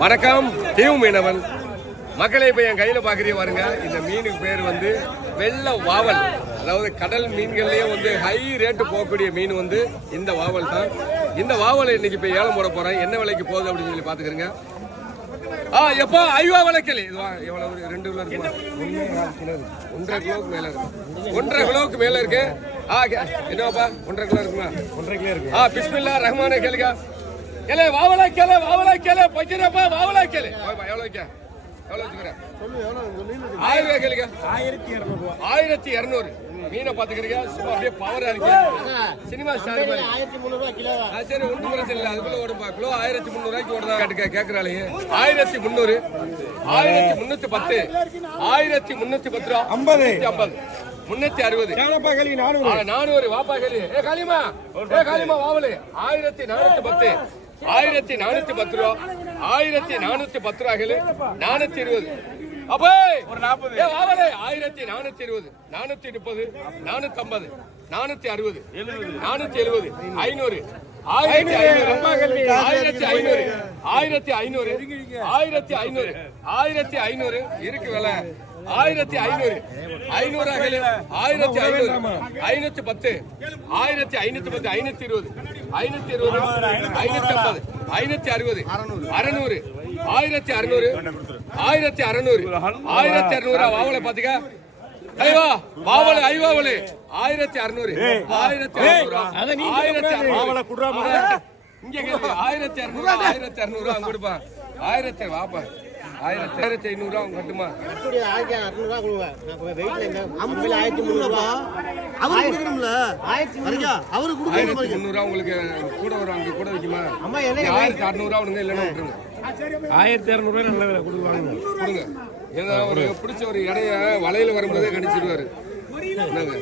வணக்கம் தீவு மீனவன் மக்களை இப்ப என் கையில பாக்குறீங்க பாருங்க. இந்த மீனுக்கு பேர் வந்து வெள்ளை வாவல். அதாவது கடல் மீன்கள்லயே வந்து ஹை ரேட்டு போகக்கூடிய மீன் வந்து இந்த வாவல் தான். இந்த வாவல் இன்னைக்கு இப்ப ஏலம் போட போறேன். என்ன விலைக்கு போகுது அப்படின்னு சொல்லி பாத்துக்கிறேங்க. எப்போ ஐவா விலைக்கலி எவ்வளவு 2 கிலோ இருக்குமா? 1.5 கிலோவுக்கு மேல இருக்கு. 1.5 கிலோவுக்கு மேல இருக்கு. என்னப்பா 1.5 கிலோ இருக்குமா? 1.5 கிலோ இருக்கு. பிஸ்மில்லா ரஹ்மானே கேளுங்க. கேளு வாவலா கேளு வாவலா கேளு பக்கிரப்பா வாவலா கேளு. எவ்வளவு வைக்க? எவ்வளவு வச்சுக்கிறேன்? 1000 ரூபாய் கேளுங்க. 1200 மீனை பாத்துக்கிறீங்க. சும்மா அப்படியே பவரா இருக்கு. சினிமா ஸ்டார் மாதிரி. 1300 ரூபாய் கிலோ. சரி ஒன்றும் பிரச்சனை இல்லை. அதுக்குள்ள ஓடுப்பா. கிலோ 1300 ரூபாய்க்கு ஓடுதா கேட்கறாளே. 1300 1310 1310 ரூபா 50 360 400 வாப்பா களி. காளிமா வாவலு 1410 1410 ரூபா 1410 ரூபாய்கள் 420 அப்ப ஒரு 40 வாவலே 1420 430 450 460 470 500 1500 இருக்கு விலை. 1500 500 அகல 1500 510 1510 520 520 550 560 600 1600 1600 வாவலை பாத்துக்க. ஐவா வாவலை ஐவாவலை 1600 வாவலை குடுறா இங்க 1600 1600 ரூபா கொடுப்பா. 1000 வாப்பா 1500 ரூபா கட்டுமா? 1600 ரூபா கொடுங்க. வெயிட்ல இந்த 1300 ரூபா அவரு கொடுக்கணும்ல. அவரு கொடுக்கணும். 1300 ரூபா உங்களுக்கு கூட வரும். அங்க கூட வைக்குமா? அம்மா என்ன 1600 ரூபா விடுங்க. இல்லன்னா விட்டுருங்க. 1200 ரூபாய் நல்ல விலை கொடுவாங்க. கொடுங்க. ஏன்னா ஒரு பிடிச்ச ஒரு இடைய வலையில வரும்போதே கணிச்சிருவாரு. என்னங்க